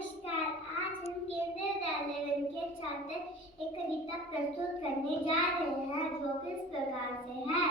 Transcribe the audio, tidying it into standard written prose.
नमस्कार। आज हम केंद्रीय विद्यालय के छात्र एक कविता प्रस्तुत करने जा रहे हैं जो कि इस प्रकार से है।